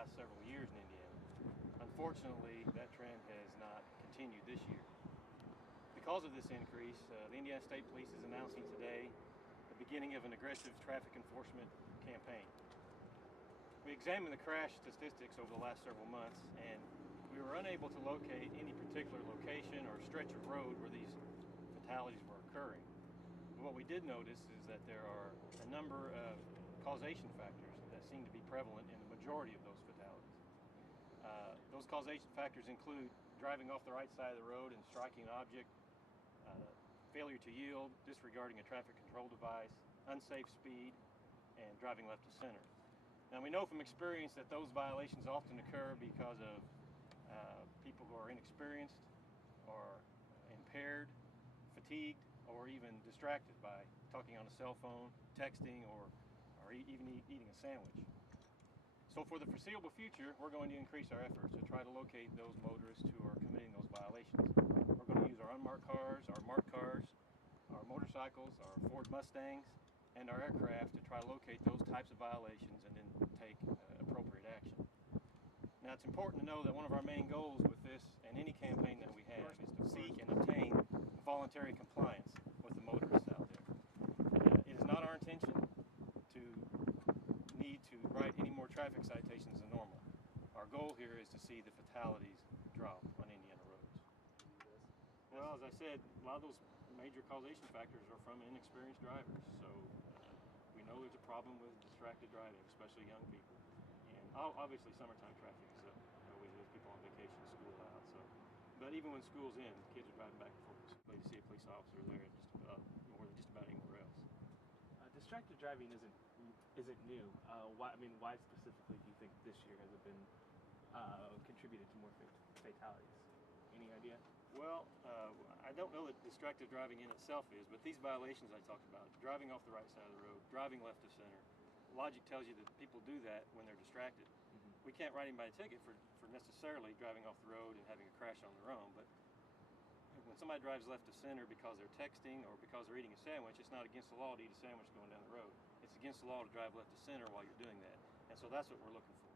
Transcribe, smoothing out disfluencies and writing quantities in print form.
last several years in Indiana. Unfortunately, that trend has not continued this year. Because of this increase, the Indiana State Police is announcing today the beginning of an aggressive traffic enforcement campaign. We examined the crash statistics over the last several months, and we were unable to locate any particular location or stretch of road where these fatalities were occurring. But what we did notice is that there are a number of causation factors that seem to be prevalent in the majority of those fatalities. Those causation factors include driving off the right side of the road and striking an object, failure to yield, disregarding a traffic control device, unsafe speed, and driving left to center. Now, we know from experience that those violations often occur because of people who are inexperienced or impaired, fatigued, or even distracted by talking on a cell phone, texting, or even eating a sandwich. So for the foreseeable future, we're going to increase our efforts to try to locate those motorists who are committing those violations. We're going to use our unmarked cars, our marked cars, our motorcycles, our Ford Mustangs, and our aircraft to try to locate those types of violations and then take appropriate action. Now, it's important to know that one of our main goals with this and any campaign that we have is to seek and obtain voluntary compliance with the motorists out there. It is not our intention to need to write any more traffic citations than normal. Our goal here is to see the fatalities drop on Indiana roads. Well, as I said, a lot of those major causation factors are from inexperienced drivers. So we know there's a problem with distracted driving, especially young people. And obviously summertime traffic is always with people on vacation, school out. So, but even when school's in, kids are driving back and forth to see a police officer there more than just about anywhere else. Distracted driving isn't new. Why specifically do you think this year has it been contributed to more fatalities? Any idea? Well, I don't know that distracted driving in itself is, but these violations I talked about, driving off the right side of the road, driving left of center, logic tells you that people do that when they're distracted. Mm-hmm. We can't write anybody a ticket for necessarily driving off the road and having a crash on their own, but when somebody drives left of center because they're texting or because they're eating a sandwich, it's not against the law to eat a sandwich going down the road. It's against the law to drive left of center while you're doing that. And so that's what we're looking for.